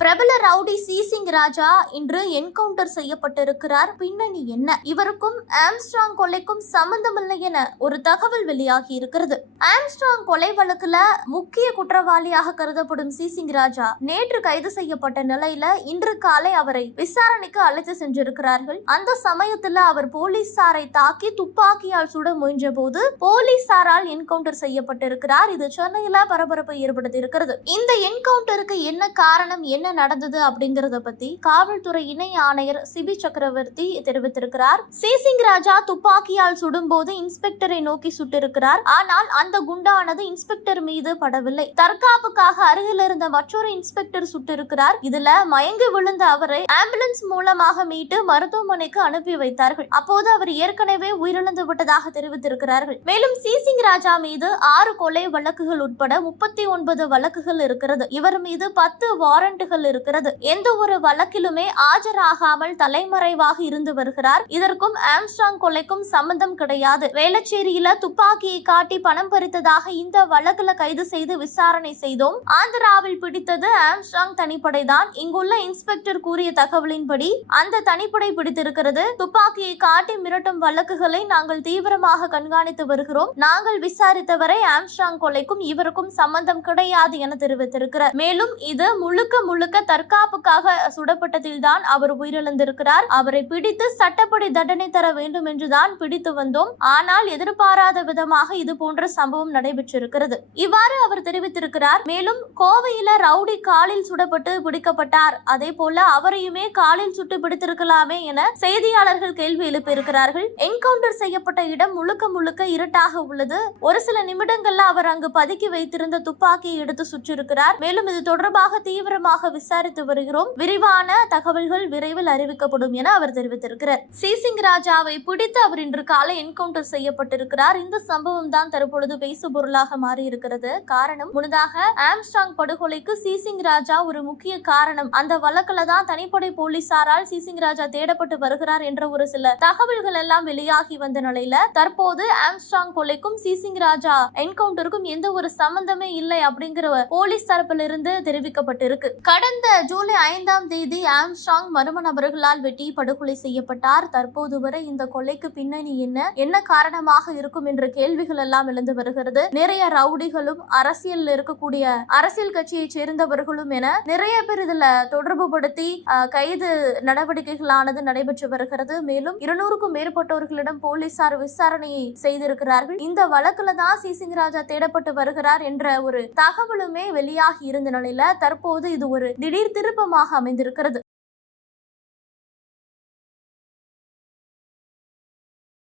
பிரபல rowdy C Singh ராஜா இன்று encounter செய்யப்பட்டிருக்கிறார். பின்னணி என்ன? இவருக்கும் ஆம்ஸ்ட்ராங் கொலைக்கும் சம்பந்தமில்லை என ஒரு தகவல் வெளியாகி இருக்கிறது. ஆம்ஸ்ட்ராங் கொலை வழக்குல முக்கிய குற்றவாளியாக கருதப்படும் சி சிங் ராஜா நேற்று கைது செய்யப்பட்ட நிலையில இன்று காலை அவரை விசாரணைக்கு அழைத்து சென்றிருக்கிறார்கள். அந்த சமயத்துல அவர் போலீசாரை தாக்கி துப்பாக்கியால் சுட முயன்ற போது போலீசாரால் என்கவுண்டர் செய்யப்பட்டிருக்கிறார். இது சென்னையில பரபரப்பை ஏற்படுத்தி இருக்கிறது இந்த என்கவுண்டருக்கு என்ன காரணம்? என்ன நடந்தது அப்படிங்கறத பத்தி காவல்துறை இணை ஆணையர் சிபி சக்கரவர்த்தி தெரிவித்திருக்கிறார். சி சிங் ராஜா துப்பாக்கியால் சுடும்போது இன்ஸ்பெக்டரை நோக்கி சுட்டிருக்கிறார். ஆனால் அந்த குண்டானது இன்ஸ்பெக்டர் மீது படவில்லை. தற்காப்புக்காக அருகில் இருந்த மற்றொரு இன்ஸ்பெக்டர் சுட்டிருக்கிறார். இதுல மயங்கி விழுந்த அவரை ஆம்புலன்ஸ் மூலமாக மீட்டு மருத்துவமனைக்கு அனுப்பி வைத்தார்கள். அப்போது அவர் ஏற்கனவே உயிரிழந்து விட்டதாக தெரிவித்திருக்கிறார்கள். மேலும் சி சிங் ராஜா மீது ஆறு கொலை வழக்குகள் உட்பட முப்பத்தி ஒன்பது வழக்குகள் இருக்கிறது. இவர் மீது பத்து வாரண்டுகள் இருக்கிறது. எந்த ஒரு வழக்கிலுமே ஆஜராகாமல் தலைமறைவாக இருந்து வருகிறார். இதற்கும் ஆம்ஸ்ட்ராங் கொலைக்கும் சம்பந்தம் கிடையாது. வேளச்சேரியில துப்பாக்கியை காட்டி பணம் பறித்ததாக இந்த வழக்குல கைது செய்து விசாரணை செய்தோம். ஆந்திராவில் பிடித்தது ஆம்ஸ்ட்ராங் தனிப்படை தான் இங்குள்ள இன்ஸ்பெக்டர் கூறிய தகவலின்படி அந்த தனிப்படை பிடித்திருக்கிறது. துப்பாக்கியை காட்டி மிரட்டும் வழக்குகளை நாங்கள் தீவிரமாக கண்காணித்து வருகிறோம். நாங்கள் விசாரித்தவரை ஆம்ஸ்ட்ராங் கொலைக்கும் இவருக்கும் சம்பந்தம் கிடையாது என தெரிவித்திருக்கிறார். மேலும் இது முழுக்க முழுக்க தற்காப்புக்காக சுடப்பட்டதில்தான் அவர் உயிரிழந்திருக்கிறார். அவரை பிடித்து சட்டப்படி தண்டனை தர வேண்டும் என்றுதான் பிடித்து வந்தோம். ஆனால் எதிர்பாராத விதமாக இது போன்ற சம்பவம் நடைபெற்றிருக்கிறது. இவ்வாறு அவர் தெரிவித்திருக்கிறார். மேலும் கோவையில ரவுடி காலில் சுடப்பட்டு பிடிக்கப்பட்டார். அதே போல அவரையுமே காலில் சுட்டு பிடித்திருக்கலாமே என செய்தியாளர்கள் கேள்வி எழுப்பியிருக்கிறார்கள். என்கவுண்டர் செய்யப்பட்ட இடம் முழுக்க முழுக்க இருட்டாக உள்ளது. ஒரு சில நிமிடங்கள்ல அவர் அங்கு பதுக்கி வைத்திருந்த துப்பாக்கியை எடுத்து சுற்றிருக்கிறார். மேலும் இது தொடர்பாக தீவிரமாக விசாரித்து வருகிறோம். விரிவான தகவல்கள் விரைவில் அறிவிக்கப்படும் என அவர் தெரிவித்திருக்கிறார். சிசிங் ராஜாவை பிடித்து அவர் இன்று காலை என்கவுண்டர் செய்யப்பட்டிருக்கிறார். இந்த சம்பவம் தான் தற்பொழுது பேசு பொருளாக மாறி இருக்கிறது காரணம் முன்னதாக ஆம்ஸ்டாங் படுகொலைக்கு சிசிங் ராஜா ஒரு முக்கிய காரணம். அந்த வழக்குல தான் தனிப்படை போலீசாரால் சிசிங் ராஜா தேடப்பட்டு வருகிறார் என்ற ஒரு சில தகவல்கள் எல்லாம் வெளியாகி வந்த நிலையில தற்போது ஆம்ஸ்டாங் கொலைக்கும் சிசிங் ராஜா என்கவுண்டருக்கும் எந்த ஒரு சம்பந்தமே இல்லை அப்படிங்கிற போலீஸ் தரப்பிலிருந்து தெரிவிக்கப்பட்டிருக்கு. கடந்த ஜூலை ஐந்தாம் தேதி ஆம்ஸ்ட்ராங் மர்ம நபர்களால் வெட்டி படுகொலை செய்யப்பட்டார். தற்போது வரை இந்த கொலைக்கு பின்னணி என்ன? என்ன காரணமாக இருக்கும் என்ற கேள்விகள் எல்லாம் எழுந்து வருகிறது. நிறைய ரவுடிகளும் அரசியல் இருக்கக்கூடிய அரசியல் கட்சியை சேர்ந்தவர்களும் என நிறைய பேர் இதுல தொடர்பு படுத்தி கைது நடவடிக்கைகளானது நடைபெற்று வருகிறது. மேலும் இருநூறுக்கும் மேற்பட்டவர்களிடம் போலீசார் விசாரணையை செய்திருக்கிறார்கள். இந்த வழக்குல தான் சி. சிங் ராஜா தேடப்பட்டு வருகிறார் என்ற ஒரு தகவலுமே வெளியாகி இருந்த நிலையில தற்போது இது ஒரு ஒரு திடீர் திருப்பமாக அமைந்திருக்கிறது.